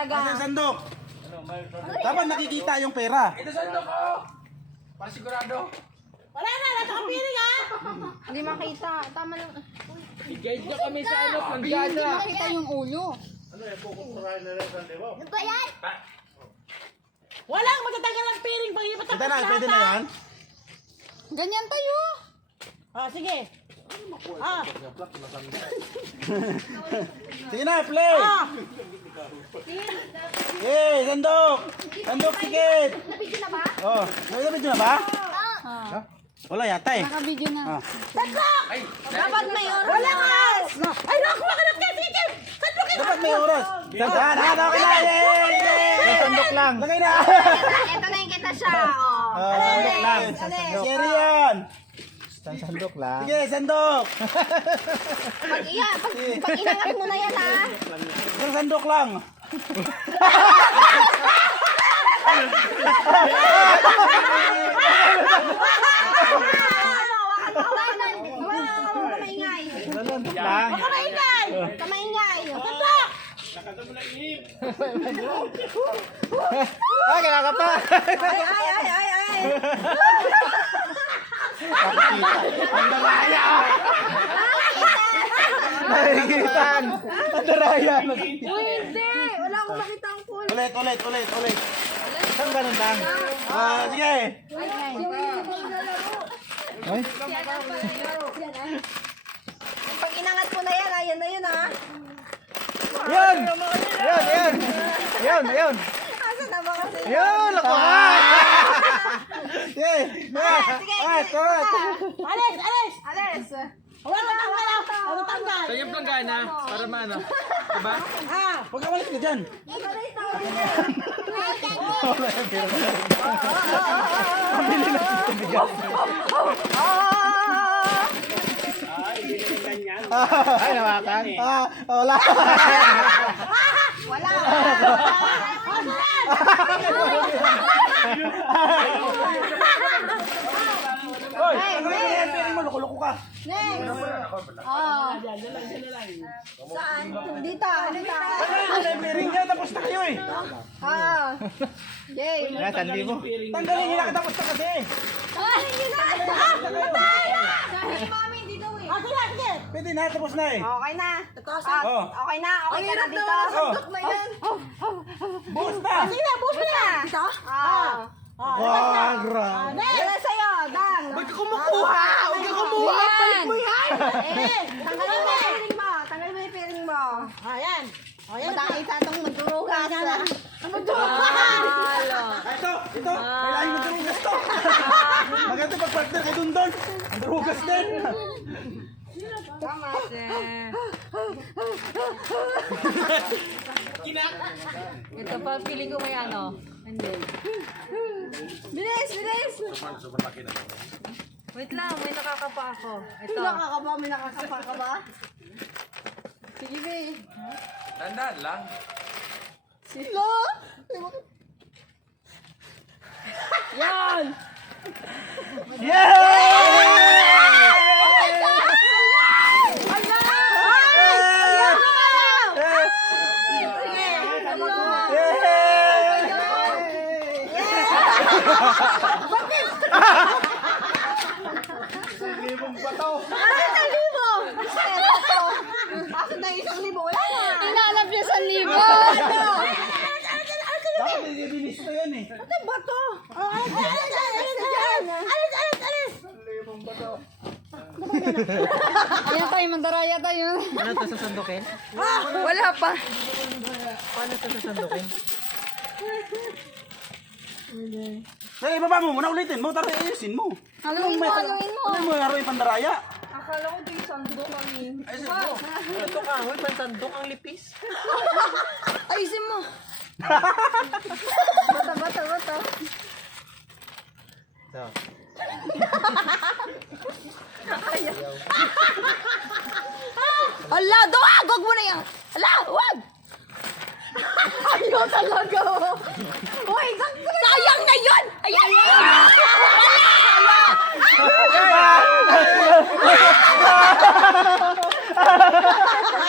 talaga. Kasi sandok. Dapat nakikita yung pera. Ito sandok ko. Para sigurado. Wala na, nasa kapiling ha. Hindi makita. Tama lang. I-guide nyo kami sa ano, Hindi planggada. makita yung ulo. Ano ba yan? Walang matatanggal ang piling pag ipatapos Ito na, pwede na yan. Ganyan tayo. Sige. Ah, Sige na, play. Eh, sandok. Sandok, sikit. Nabidyo na ba? Oh, nabibig na ba? Ah. Wala yata eh. Nakabidyo na. Ah. Ay, Dapat may oras. wala nga. Ay, naku, makalak na. Sige, sandok ka. Dapat may oras. Sandok. Okay na. Yay! Sandok lang. Lagay na. Ito na yung kita siya. Oh. Sandok lang. Sandok. Yan. Sandok lang. Sige, sandok. Pag inangat mo na yan ha. Pero sandok lang. Kamaingay. Sandok lang. Kamaingay. Kamaingay. Ah, kailangan ka pa. Ay. Nahigitan. Ang daraya. Hindi. Wala akong makita ang pool. Ulit. Saan ganun lang? Sige. Ay, Pag inangat mo na yan, ayan na yun ha. yun! Yun! Asa na ba kasi? Yun! Nakuha! Sige. Sige. Alis. Alis. Wala tanggal. Wala tanggal. saan yung planggana? Para maano? Diba? Ah, Huwag ka malis ka dyan. Ay, nawakan. Wala. Wala. Hoy, ano na yan? Piling mo, loko-loko ka. Next. Saan? Dito. Ano yung piling niya? Tapos na kayo eh. Yay. Yan, 1,000. Tanggalin nila ka, tapos na kasi. Sabi mami, hindi daw eh. sige. Pwede na, tapos na eh. Okay na. Oh. Okay na. Okay ka na dito. Oh. na yan. Bukas na. Sige na, bukas na. Dito? Wagra. Wala sa'yo, Dang. Ba't ka kumukuha? Huwag ka kumuha! Balik mo yan! Tanggalin mo yung piring mo. Tanggalin mo yung piring mo. Ayan. Madami sa itong magdurugas. Ito. Kailangan mo drugas to. Maganda pag-partner kay Dundon. Ang drugas din. Tama, Ito pa, feeling ko may ano. Hindi. Bilis. Wait lang, may nakakapa ako. Ito. May nakakapa ka ba? Sige, be. Tandaan lang. Sila? Yan! Asan na 1,000? Wala na. Hinanap niya 1,000! Dapat nilibilis to yan eh. Ano ba to? Ayan tayo, mandaraya tayo. Ano ito sasandukin? Wala pa. Paano ito sasandukin? Kaya ibaba mo, muna ulitin mo, tara ayusin mo. Haluin mo. Ano mo haruin pandaraya? Akala ko ito yung sando kami. Ito kahoy, pansandok ang lipis. Ayusin mo. Bata. So, Ala, wag! Wag mo na yan! Ala, wag! Ayaw talaga. Uy, Sayang na yun! Ayan!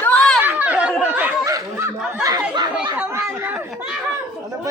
Doon! naman. Ano ba